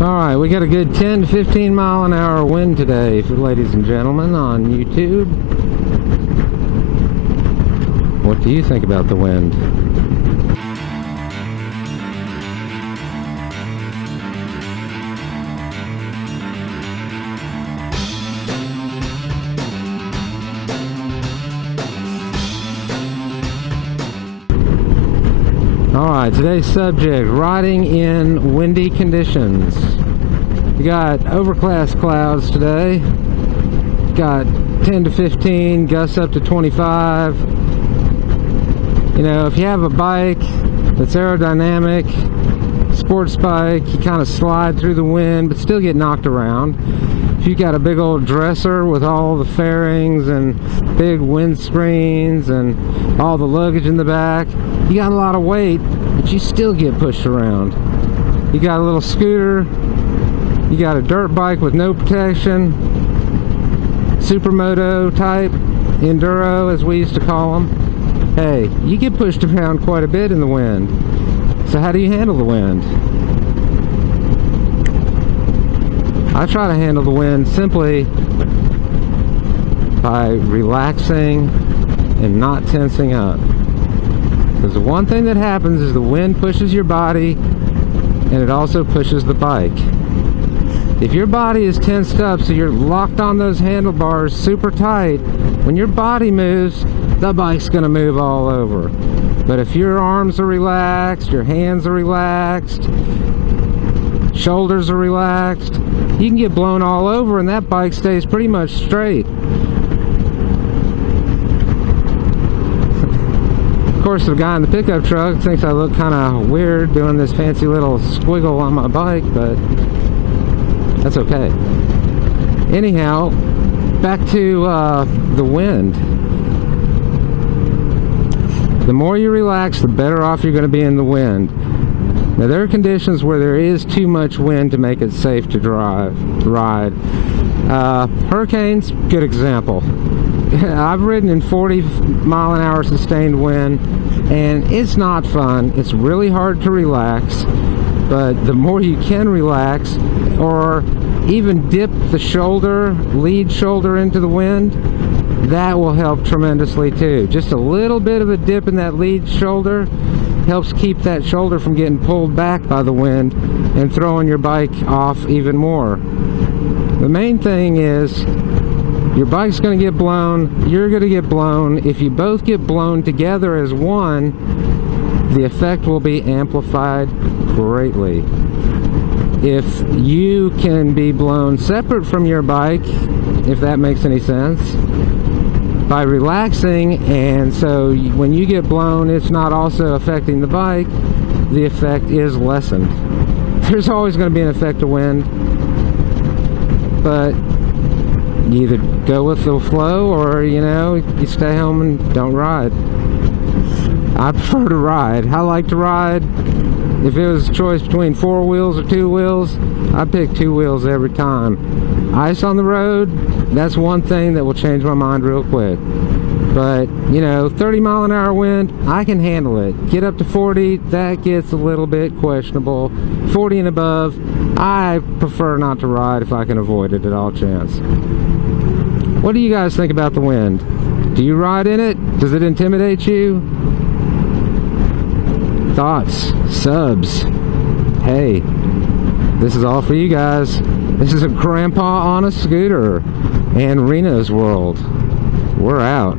Alright, we got a good 10 to 15 mile an hour wind today, ladies and gentlemen, on YouTube. What do you think about the wind? Alright, today's subject, riding in windy conditions. We got overcast clouds today. Got 10 to 15, gusts up to 25. You know, if you have a bike that's aerodynamic, sports bike, you kind of slide through the wind but still get knocked around. If you got a big old dresser with all the fairings and big windscreens and all the luggage in the back, you got a lot of weight, but you still get pushed around. You got a little scooter, you got a dirt bike with no protection, supermoto type, enduro as we used to call them. Hey, you get pushed around quite a bit in the wind. So how do you handle the wind? I try to handle the wind simply by relaxing and not tensing up. Because the one thing that happens is the wind pushes your body and it also pushes the bike. If your body is tensed up so you're locked on those handlebars super tight, when your body moves, the bike's going to move all over. But if your arms are relaxed, your hands are relaxed, shoulders are relaxed, you can get blown all over and that bike stays pretty much straight. Of course, the guy in the pickup truck thinks I look kind of weird doing this fancy little squiggle on my bike, but that's okay. Anyhow, back to the wind. The more you relax, the better off you're going to be in the wind. Now, there are conditions where there is too much wind to make it safe to ride. Hurricanes, good example. I've ridden in 40 mile an hour sustained wind, and it's not fun. It's really hard to relax, but the more you can relax, or even dip the shoulder, lead shoulder into the wind, that will help tremendously too. Just a little bit of a dip in that lead shoulder helps keep that shoulder from getting pulled back by the wind and throwing your bike off even more. The main thing is your bike's going to get blown, you're going to get blown. If you both get blown together as one, the effect will be amplified greatly. If you can be blown separate from your bike, if that makes any sense, by relaxing, and so when you get blown, it's not also affecting the bike, the effect is lessened. There's always going to be an effect of wind, but you either go with the flow or, you know, you stay home and don't ride. I prefer to ride. I like to ride. If it was a choice between 4 wheels or 2 wheels, I'd pick 2 wheels every time. Ice on the road, that's one thing that will change my mind real quick. But, you know, 30 mile an hour wind, I can handle it. Get up to 40, that gets a little bit questionable. 40 and above, I prefer not to ride if I can avoid it at all chance. What do you guys think about the wind? Do you ride in it? Does it intimidate you? Thoughts, subs. Hey, this is all for you guys. This is a grandpa on a scooter and Reno's world. We're out.